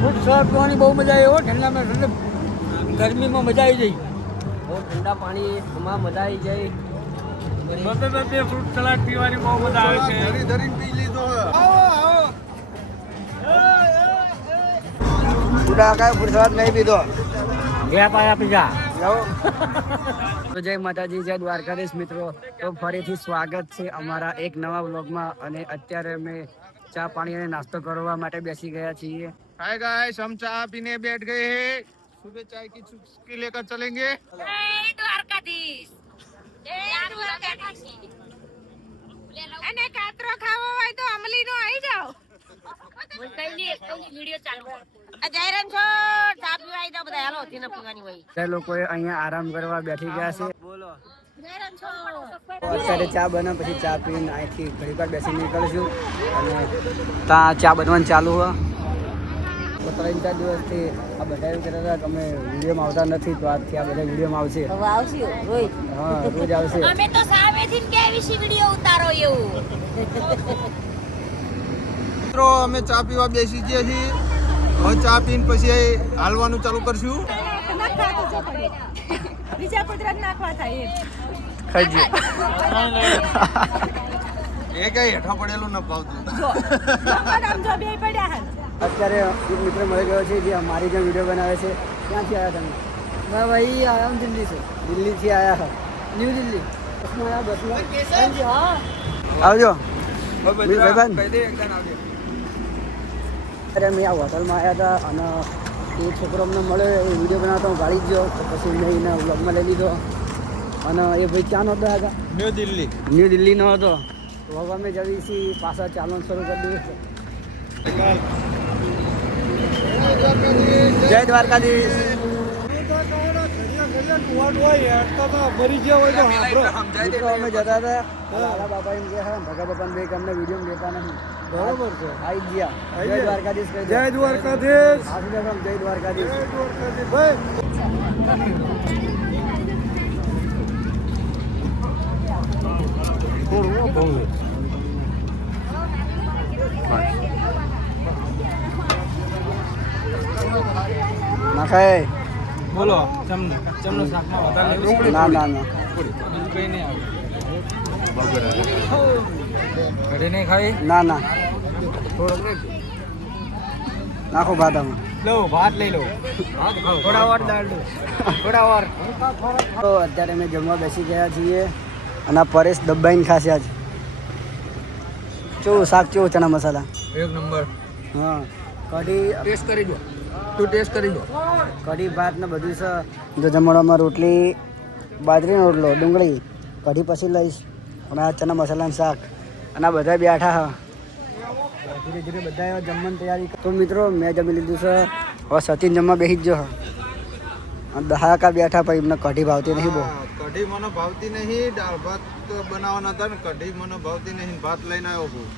Fruit salad પીવાની બહુ મજા આવી હો. ઠંડામાં ઠંડ ગરમીમાં મજા આવી જઈ. બહુ ઠંડા પાણી એમાં મજા આવી જાય. બબે ફ્રૂટ સલાડ પીવાની બહુ મજા આવે છે. ધરીને પી લીધો. પૂરા કાંઈ ફ્રૂટ સલાડ નહીં પીધો. ગયા પાયા પીઝા. તો જય માતાજી, જય દ્વારકાધીશ મિત્રો. તો ફરીથી સ્વાગત છે અમારા એક નવા વ્લોગમાં. અને અત્યારે અમે ચા પાણી અને નાસ્તો કરવા માટે બેસી ગયા છીએ. हाय गाइस, हम चाय पीने बैठ गए हैं. सुबह चाय की चुस्की लेकर चलेंगे. जय દ્વારકાધીશ. જય દ્વારકાધીશ. અને કાતરો ખાવો હોય તો અમલીનો આવી જાઓ. વિડિયો ચાલુ. જયરામ છો ચા પીવા આવી જાઓ બધા. હાલો તેના પીવાની હોય. તે લોકોએ અહીંયા આરામ કરવા બેઠી ગયા છે. બોલો જયરામ છો. અત્યારે ચા બને પછી ચા પીને અહીંથી ઘડી વાર બેસી નીકળશું. અને ત્યાં ચા બનવાનું ચાલુ હોય. 3-4 દિવસથી આ બધા એવું કહેતા હતા કે અમે વિડીયોમાં આવતા નથી, તો આજથી આ બધા વિડીયોમાં આવશે. હવે આવશે રોજ. હા, રોજ આવશે. અમે તો સામેથી કે વિશે વિડિયો ઉતારો એવું. મિત્રો અમે ચા પીવા બેસી ગયા છીએ. હવે ચા પીને પછી હાલવાનું ચાલુ કરશું. બીજા કુદરત નાખવા થાય ખાઈ એ કઈ હેઠા પડેલું ન પાવતું. જો બે પડ્યા હે. અત્યારે એક મિત્ર મળી ગયો છે જે અમારી જે વિડીયો બનાવે છે. ક્યાંથી આવ્યા તમે? मैं वही आया हूँ दिल्ली से. દિલ્હીથી આવ્યા છો? न्यू दिल्ली. બસમાં આવ્યા? બસમાં हाँ. આવજો. ભાઈબંધ. અત્યારે અમે આ હોટલમાં આવ્યા હતા અને એ છોકરો અમને મળ્યો. એ વિડીયો બનાવતો હું ગાડી જ ગયો, તો પછી મેં એના વ્લોગમાં લઈ લીધો. અને એ ભાઈ ક્યાં નહોતો આવ્યા? ન્યૂ દિલ્હી. ન્યૂ દિલ્હીનો હતો. તો હવે અમે જઈએ છીએ પાછા ચાલવાનું શરૂ કરી દઈએ છીએ. જય દ્વારકાધીશ. મિત્રો અમે જતા હતા, લાલા બાપા એમ કે ભગા બાપા બે અમને વિડીયો લેતા નહીં. બરોબર છે. આવી ગયા. જય દ્વારકાધીશ કહી દો. જય દ્વારકાધીશ. આપી દો જય દ્વારકાધીશ. નાખાય? બોલો ચમનો શાકમાં વધારે લેવું છે? ના ના ના. બીજું કઈ નહીં આવે. ઘરે નહીં ખાવી? ના ના. નાખો ભાત આમાં. લો ભાત લઈ લો. થોડા વાર દાળ લો. થોડા વાર. તો અત્યારે અમે જમવા બેસી ગયા છીએ અને પરેશ દબાઈને ખાશે આજ. કેવું શાક, કેવું ચણા મસાલા? એક નંબર. હા, કઢી ટેસ્ટ કરી દો. તું ટેસ્ટ કરી દો. કઢી ભાત ને બધું છે. જો જમવામાં રોટલી, બાજરીનો રોટલો, ડુંગળી, કઢી પછી લઈશ અને આ ચણા મસાલાનું શાક. અને આ બધા બેઠા હા. ધીરે ધીરે બધા જમવાની તૈયારી. તો મિત્રો મેં જમી લીધું છે. હવે સચિન જમવા બેસી જ જો. અને દહાકા બેઠા પણ એમને કઢી ભાવતી નહીં બહુ. કઢી મને ભાવતી નહીં. દાળ ભાત બનાવવાના હતા ને કઢી મને ભાવતી નહીં. ભાત લઈને આવ્યો છું.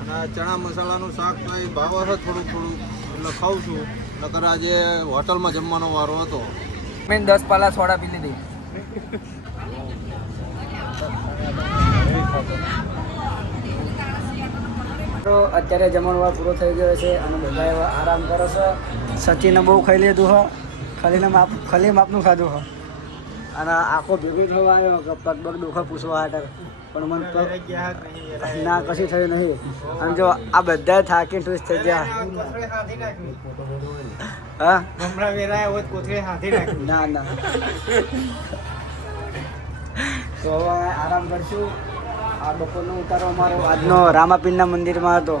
અને આ ચણા મસાલાનું શાક તો એ ભાવે છે થોડું થોડું, એટલે ખાઉં છું. નકર આજે હોટલમાં જમવાનો વારો હતો. મેં 10 પાલા સોડા પી લીધી. તો અત્યારે જમણવાર પૂરો થઈ ગયો છે અને બધા એવા આરામ કરે છે. સચિને બહુ ખાઈ લીધું હો. ખાલી માપનું ખાધું હો. અને આખો ભેગો થવા આવ્યો કે પગ પગ દુખો પૂછવા હાટર. પણ મને પગ ના કશું થયું નહીં. અને જો આ બધા થાકી ટૂસ થઈ ગયા. હા ના ના. તો હવે આરામ કરશું. આ બપોરનો ઉતારો અમારો આજનો રામાપીરના મંદિરમાં હતો.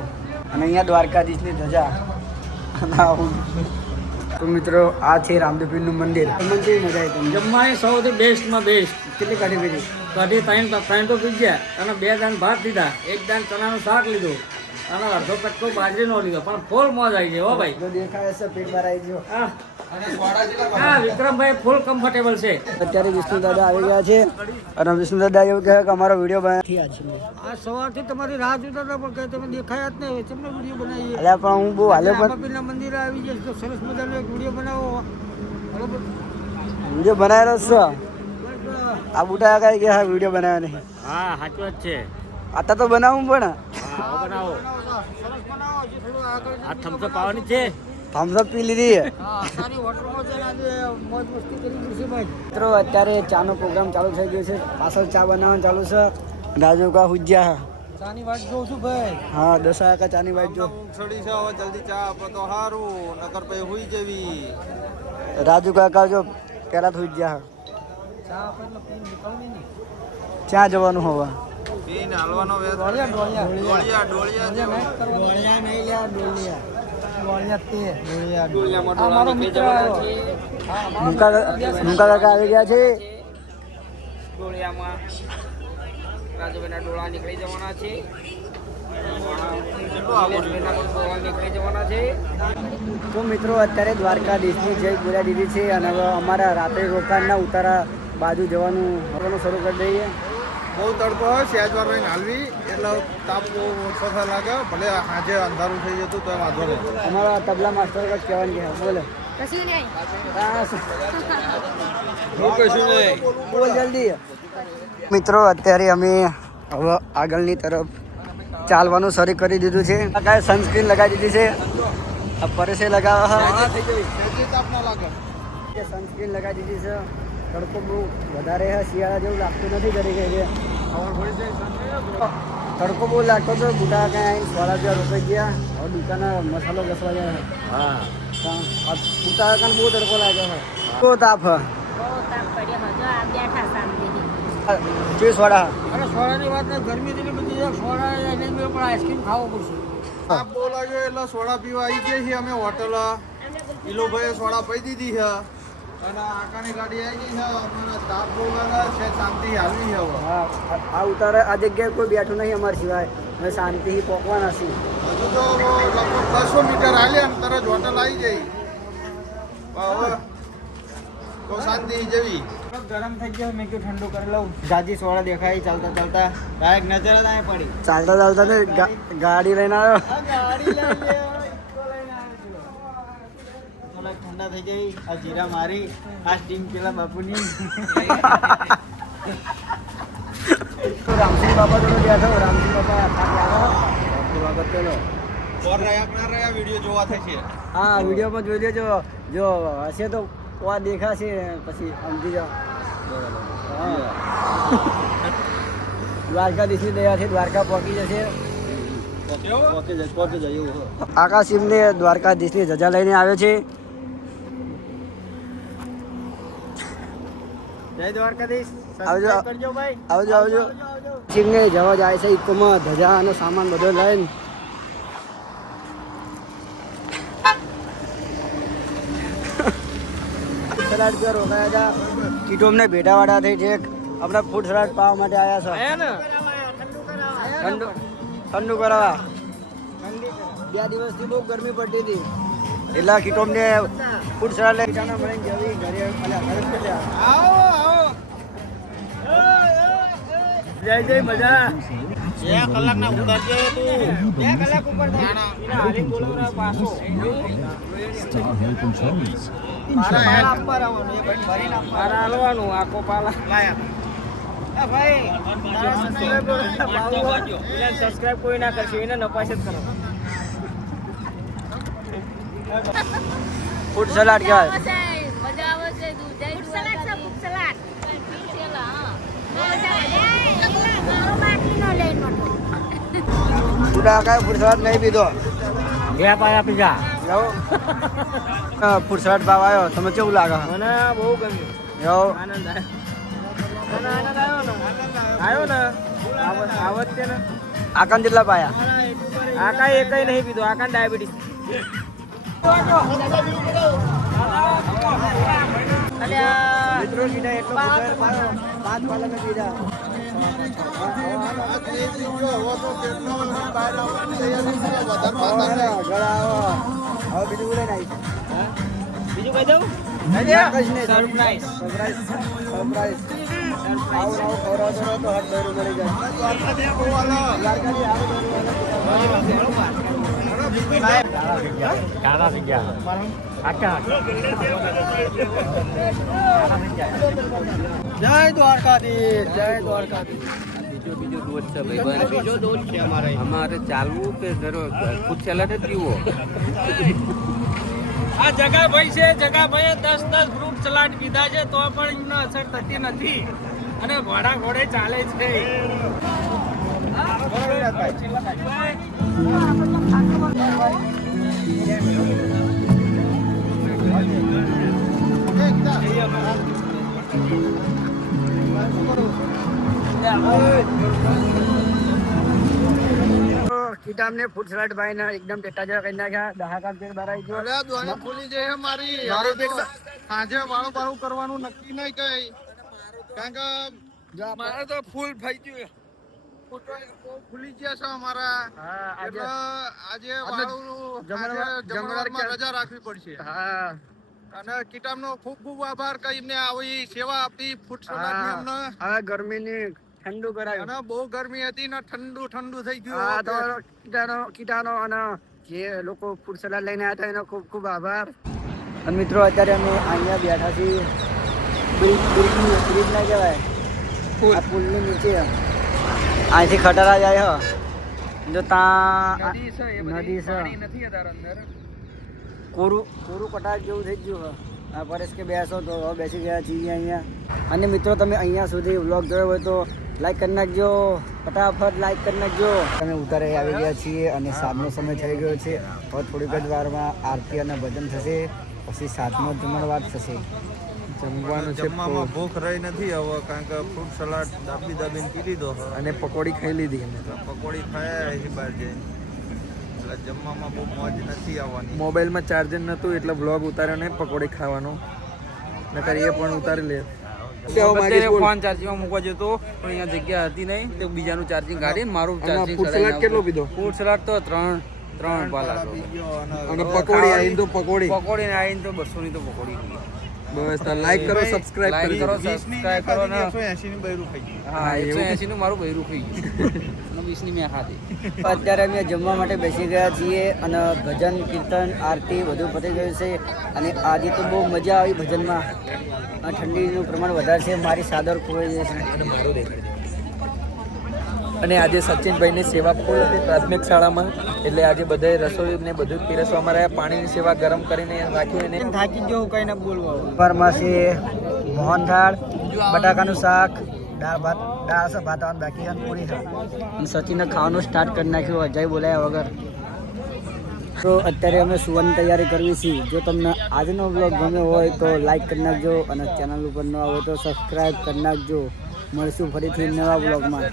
અને અહીંયા દ્વારકાધીશની ધજા. તો મિત્રો આ છે રામદેવપીરનું મંદિર. તમને કેવી મજા આવી? તમને જમવાની સૌથી બેસ્ટમાં બેસ્ટ. કેટલી કાઢી પીધી? કઢી ત્રણ તો પી ગયા અને 2 દાન ભાત લીધા, 1 દાન ચણાનું શાક લીધું અને અડધો કટકો બાજરીનો લીધો. પણ ફૂલ મોજ આવી ગઈ હો ભાઈ. જો દેખાય છે પેટ બહાર આવી ગયો. હા વિક્રમભાઈ ફૂલ કમ્ફર્ટેબલ છે. અત્યારે વિષ્ણુ દાદા આવી ગયા છે અને વિષ્ણુ દાદા એવું કહે કે અમારો વિડીયો બનાવી છે. આ સવારથી તમારી રાહ જોતા હતા પણ કઈ તમે દેખાયા જ નહીં. તમને વિડીયો બનાવીએ. અલ્યા પણ હું બહુ હાલ્યો પણ રામાપીરના મંદિરે આવી જશે તો સરસ મજાનો એક વિડીયો બનાવો. બરોબર. વિડીયો બનાવેલો જ છે. આ બુટા કઈ કે હા વિડીયો બનાવ્યો નહીં. હા સાચું જ છે. આતા તો બનાવું પણ બનાવો. આ થમ્સઅપ આવવાની છે. થમ્સઅપ પી લીધી સારી હોટલમાં જઈને આજે મોજ મસ્તી કરી દીધી ભાઈ. મિત્રો અત્યારે ચાનો પ્રોગ્રામ ચાલુ થઈ ગયો છે. પાછળ ચા બનાવવાનું ચાલુ છે. રાજુ કા હુજ્યા. ચાની વાત જોઉં છું ભાઈ. હા 10 વાગ્યા ચાની વાટ જો. ઊંઘ ચડી છે હવે જલ્દી ચા આપો તો સારું નકર પછી હુઈ જવી. રાજુ કાકા જો પેલા હુજ્યા. ચા આપણે એટલે પીને નીકળવી નહીં. ક્યાં જવાનું હવે? પીને હાલવાનો વેત. ડોળિયા ડોળિયા ડોળિયા નહીં લ્યા ડોળિયા. ડોળિયા તે ડોળિયા. આ મારો મિત્ર આવ્યો. મુકા કાકા આવી ગયા છે. ડોળિયામાં રાજુભાઈના ડોળા નીકળી જવાના છે. નિલેશભાઈના પણ ડોળા નીકળી જવાના છે. તો મિત્રો અત્યારે દ્વારકાધીશની જય પૂરા દીધી છે અને હવે અમારા રાત્રે રોકાણના ઉતારા બાજુ જવાનું શરૂ કરી દઈએ. બહુ તડકો હોય સહેજવાર રહીને હાલવી એટલે તાપ બહુ ઓછો થાય લાગે ભલે આજે અંધારું થઈ જતું તો વાંધો નહીં. અમારા તબલા માસ્ટર કઈ કહેવાનું કે બોલે કશું નહીં. હું કશું નહીં. બોલ જલ્દી. મિત્રો અત્યારે અમે હવે આગળની તરફ ચાલવાનું શરૂ કરી દીધું છે. કાકાએ સનસ્ક્રીન લગાવી દીધી છે. આ પરેશે લગાવવા તાપ ના લાગે. સનસ્ક્રીન લગાવી દીધી છે. તડકો બહુ વધારે છે. શિયાળા જેવું લાગતું નથી કરી ગઈ છે. તડકો બહુ લાગતો હતો. બુટા કાંઈ સોળા જેવા રોકાઈ ગયા. હવે દુકાને મસાલો ઘસવા ગયા બુટા કાંઈ બહુ તડકો લાગ્યો છે. બહુ તાપ બહુ તાપ પડ્યો હતો. આ બેઠા શાંતિથી. છે સોડા. અરે સોડાની વાત નહીં, ગરમી એટલી બધી છે. સોડા એને પણ આઈસ્ક્રીમ ખાવો પડશે. તાપ બહુ લાગ્યો એટલે સોડા પીવા આવી ગયા છીએ અમે હોટલ. ઈલોભાઈએ સોડા પી દીધી છે અને આકાની ગાડી આવી ગઈ છે. અમારા તાપ બહુ લાગે છે. શાંતિ હાલવી છે હવે. હા આ ઉતારે આ જગ્યાએ કોઈ બેઠું નહીં અમારા સિવાય. અમે શાંતિથી પહોંચવાના છીએ. હજુ તો લગભગ 200 મીટર હાલ્યા ને તરત હોટલ આવી ગઈ. હવે તો શાંતિ જેવી. ગરમ થઈ ગયો, મેં કીધું ઠંડુ કરી લઉં. જાજી સોડા દેખાય ચાલતા ચાલતા ડાયરેક્ટ નજર જ અહીં પડી. ચાલતા ચાલતા ને ગાડી લઈને આવ્યો. ગાડી લઈ થોડાક ઠંડા થઈ ગઈ. આ જીરા મારી આ સ્ટીમ પેલા બાપુની. રામસિંહ બાપા જોડે ગયા છો. રામસિંહ બાપા સ્વાગત કરો. ઓર રહ્યા રહ્યા વિડીયો જોવા થશે. હા વિડીયોમાં જોઈ લેજો. જો હશે તો કોવા દેખાશે પછી સમજી જાઓ. દ્વારકાધીશની દયાથી દ્વારકા પહોંચી જશે. આકાશીમને દ્વારકાધીશની ધજા લઈને આવ્યો છે. જય દ્વારકાધીશ. આવજો. સબસ્ક્રાઇબ કરજો ભાઈ. આવજો આવજો. શિવને જવા જાય છે ઇકોમાં ધજા અને સામાન બધો લઈને. સલાડ પર રોકાયા હતા. કીટોમને ભેટાવાળા થઈ છે. આપણે ફૂડ સલાડ પાવા માટે આવ્યા છો. આયા ને ઠંડુ કરાવવા. 2 દિવસથી બહુ ગરમી પડતી હતી એટલે કીટોમને ફૂડ સલાડ લઈ મળીને જવી ઘરે. આવો આવો. જય જય મજા. 2 કલાકના ઉતરજે તું. 2 કલાક ઉપર થાય. એના હાલીને બોલાવરા પાછો. મારા આપવા આવવાનું. એ ભાઈ ભરીને આપવા. મારા હાલવાનું આખો પાલા. લાયા. ભાઈ સબસ્ક્રાઇબ કોઈ ના કરશે એને નપાસ જ કરો. ફૂડ સલાડ કહેવાય. મજા આવે છે. ફૂડ સલાડ છે. Food salad. મારો બાટલીનો લઈને મોટો. તું કાંઈ ફૂડ સલાડ નહીં પીધો. બે પાયા પીઝા. ફૂડ સલાડ ભાવ આવ્યો. તમે કેવું લાગે? મને બહુ ગમ્યું. એવું આનંદ આવ્યો ને. આવત છે ને. આકાન કેટલા પાયા? આકા એકય નહીં પીધો. આકા ડાયાબિટીસ. મિત્રો કીધા એટલો બધા પાયો. 5 પાલા મેં પીધા. હવે બીજું લઈને આવી. બીજું કહી દઉં. સરપ્રાઈઝ. સરપ્રાઈઝ. આવું ખવડાવતો રહો તો હાથ દોરું કરી જાય. કાળા થઈ ગયા. જય દ્વારકાધીશ. જય દ્વારકાધીશ. બીજો ડોઝ છે ભાઈ. બીજો ડોઝ છે અમારે ચાલવું કે ફૂડ સલાડ જ પીવો. આ જગાભાઈ છે, જગાભાઈએ 10 ફ્રૂટ સલાડ પીધા છે તો પણ એમને અસર થતી નથી અને ઘોડા ઘોડે ચાલે છે. કીટામને ફૂડ સલાડ ભાઈને એકદમ ટેટા જેવા કરી નાખ્યા. દહાકા પેટ ભરાઈ ગયો. અરે આ દોણી ખુલી જાય છે મારી. આજે વાળું બાળું કરવાનું નક્કી નહીં કઈ, કારણ કે મારે તો ફૂલ થઈ ગયું. ખુલી ગયા છે અમારા. હા, એટલે આજે વાળું જમણવારમાં રજા રાખવી પડશે. હા, અને કિટામનો ખૂબ ખૂબ આભાર કહીને આવી સેવા આપી ફૂડ સલાડની અમને. હવે ગરમીની ઠંડુ કરાયું. અને બહુ ગરમી હતી ને ઠંડુ ઠંડુ થઈ હા, તો ગયું. કીટાનો અને જે લોકો ફૂડ સલાડ લઈને આવ્યા હતા એનો ખૂબ ખૂબ આભાર. અને મિત્રો અત્યારે અમે અહીંયા બેઠા છીએ બ્રિજ ના કહેવાય, આ પુલની નીચે. અહીંથી ખટારા જાય હ જો ત્યાં નદી છે, નથી અત્યારે અંદર. કોરું કટાર જેવું થઈ ગયું હ. આ પરેશ કે બેસો તો હવે બેસી ગયા છીએ અહીંયા. અને મિત્રો તમે અહીંયા સુધી વ્લોગ જોયો હોય તો લાઈક કરી નાખજો, ફટાફટ લાઈક કરી નાખજો. અમે ઉતારે આવી ગયા છીએ અને સાંજનો સમય થઈ ગયો છે. હવે થોડીક જ વારમાં આરતી અને ભજન થશે, પછી સાતમો જમણવાર થશે. જમવાનું છે. જમવામાં ભૂખ રહી નથી હવે, કારણ કે ફ્રૂટ સલાડ દાબીને પી લીધો અને પકોડી ખાઈ લીધી અમે તો. પકોડી ખાયા એ બહાર જઈને. એટલે જમવામાં બહુ મોજ નથી આવવાની. મોબાઈલમાં ચાર્જર નતું એટલે બ્લોગ ઉતાર્યો ને પકોડી ખાવાનો નકર એ પણ ઉતારી લે. ફોન ચાર્જિંગમાં મૂકવા જતો પણ અહીંયા જગ્યા હતી નહીં તો બીજાનું ચાર્જિંગ કાઢીને મારું ચાર્જિંગ. ફૂડ સલાડ કેટલો પીધો? ફૂડ સલાડ તો ત્રણ પાલા અને પકોડી આવીને તો પકોડી આવીને તો 200 ની તો પકોડી. બસ લાઈક કરો, સબસ્ક્રાઇબ કરો ને 180 ની બૈરું ખાઈ ગયું. હા 180 નું મારું બૈરું ખાઈ ગયું. 20 ની મેં ખાધી. અત્યારે અમે જમવા માટે બેસી ગયા છીએ અને ભજન કીર્તન આરતી બધું પતી ગયું છે. અને આજે તો બહુ મજા આવી ભજનમાં. આ ઠંડીનું પ્રમાણ વધારે છે, મારી સાદર ખોવાઈ જાય છે. અને આજે સચિનભાઈની સેવા ફૂલ હતી પ્રાથમિક શાળામાં, એટલે આજે બધાએ રસોઈ ને બધું પીરસવામાં રહ્યા. પાણીની સેવા ગરમ કરીને રાખ્યું એને થાકી ગયો કઈ ના બોલવા. પરમાં છે મોહનથાળ, બટાકાનું શાક, દાળ છે, ભાત બાકી છે, પૂરી છે. અને સચિને ખાવાનું સ્ટાર્ટ કરી નાખ્યું અજય બોલાયા વગર. તો અત્યારે અમે સુવાની તૈયારી કરવી છીએ. જો તમને આજનો બ્લોગ ગમ્યો હોય તો લાઈક કરી નાખજો અને ચેનલ ઉપર ન આવે તો સબસ્ક્રાઈબ કરી નાખજો. મળશું ફરીથી નવા બ્લોગમાં.